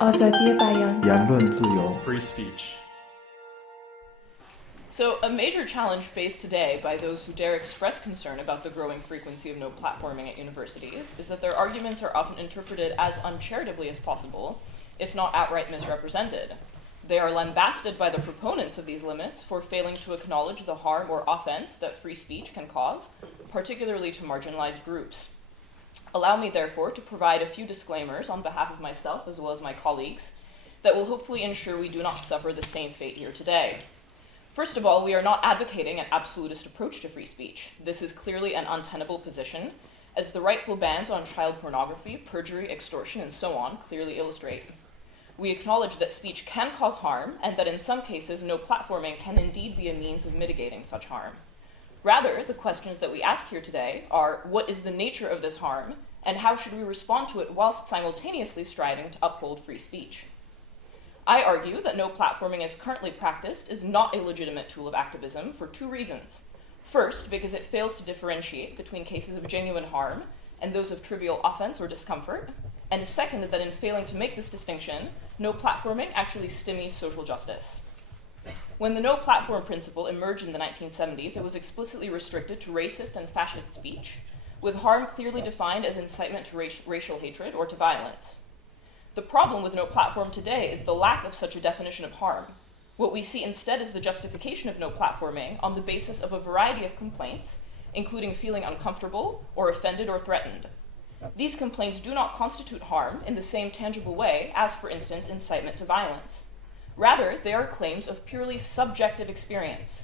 آزادی بیان言论自由 free speech. So, a major challenge faced today by those who dare express concern about the growing frequency of no platforming at universities is that their arguments are often interpreted as uncharitably as possible, if not outright misrepresented. They are lambasted by the proponents of these limits for failing to acknowledge the harm or offense that free speech can cause, particularly to marginalized groups. Allow me, therefore, to provide a few disclaimers on behalf of myself as well as my colleagues that will hopefully ensure we do not suffer the same fate here today. First of all, we are not advocating an absolutist approach to free speech. This is clearly an untenable position, as the rightful bans on child pornography, perjury, extortion, and so on clearly illustrate. We acknowledge that speech can cause harm, and that in some cases no platforming can indeed be a means of mitigating such harm. Rather, the questions that we ask here today are, what is the nature of this harm, and how should we respond to it whilst simultaneously striving to uphold free speech? I argue that no platforming as currently practiced is not a legitimate tool of activism for two reasons. First, because it fails to differentiate between cases of genuine harm and those of trivial offense or discomfort, and second, that in failing to make this distinction, no platforming actually stymies social justice. When the no platform principle emerged in the 1970s, it was explicitly restricted to racist and fascist speech, with harm clearly defined as incitement to racial hatred or to violence. The problem with no platform today is the lack of such a definition of harm. What we see instead is the justification of no platforming on the basis of a variety of complaints, including feeling uncomfortable or offended or threatened. These complaints do not constitute harm in the same tangible way as, for instance, incitement to violence. Rather, they are claims of purely subjective experience.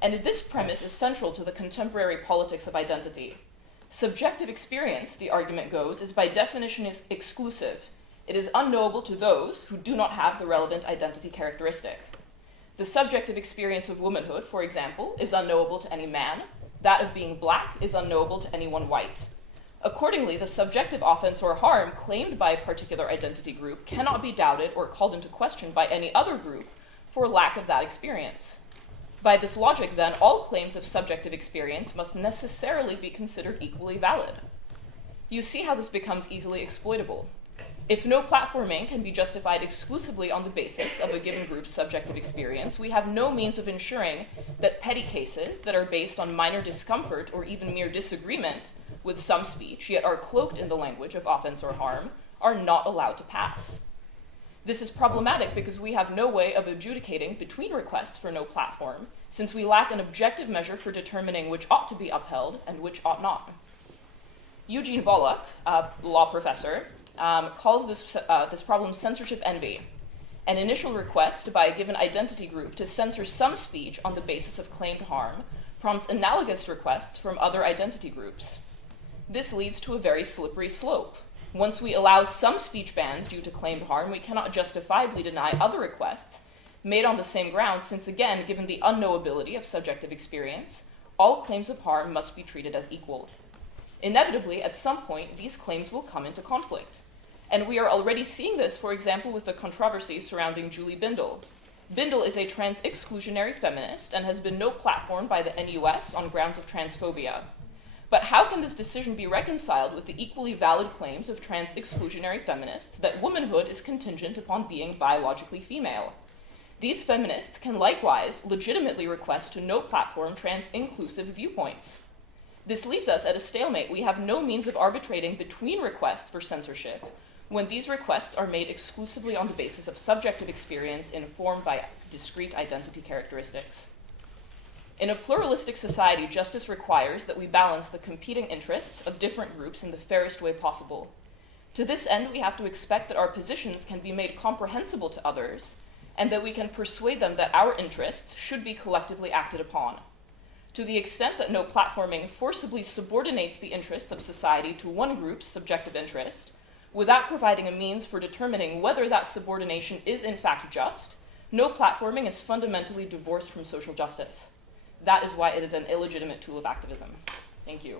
And this premise is central to the contemporary politics of identity. Subjective experience, the argument goes, is by definition exclusive. It is unknowable to those who do not have the relevant identity characteristic. The subjective experience of womanhood, for example, is unknowable to any man. That of being black is unknowable to anyone white. Accordingly, the subjective offense or harm claimed by a particular identity group cannot be doubted or called into question by any other group for lack of that experience. By this logic, then, all claims of subjective experience must necessarily be considered equally valid. You see how this becomes easily exploitable. If no platforming can be justified exclusively on the basis of a given group's subjective experience, we have no means of ensuring that petty cases that are based on minor discomfort or even mere disagreement with some speech, yet are cloaked in the language of offense or harm, are not allowed to pass. This is problematic because we have no way of adjudicating between requests for no platform, since we lack an objective measure for determining which ought to be upheld and which ought not. Eugene Volokh, a law professor, calls this problem censorship envy, an initial request by a given identity group to censor some speech on the basis of claimed harm prompts analogous requests from other identity groups. This leads to a very slippery slope. Once we allow some speech bans due to claimed harm, we cannot justifiably deny other requests made on the same ground, since again, given the unknowability of subjective experience, all claims of harm must be treated as equal. Inevitably, at some point, these claims will come into conflict. And we are already seeing this, for example, with the controversy surrounding Julie Bindel. Bindel is a trans-exclusionary feminist and has been no platformed by the NUS on grounds of transphobia. But how can this decision be reconciled with the equally valid claims of trans-exclusionary feminists that womanhood is contingent upon being biologically female? These feminists can likewise legitimately request to no platform trans-inclusive viewpoints. This leaves us at a stalemate. We have no means of arbitrating between requests for censorship when these requests are made exclusively on the basis of subjective experience informed by discrete identity characteristics. In a pluralistic society, justice requires that we balance the competing interests of different groups in the fairest way possible. To this end, we have to expect that our positions can be made comprehensible to others, and that we can persuade them that our interests should be collectively acted upon. To the extent that no platforming forcibly subordinates the interests of society to one group's subjective interest, without providing a means for determining whether that subordination is in fact just, no platforming is fundamentally divorced from social justice. That is why it is an illegitimate tool of activism. Thank you.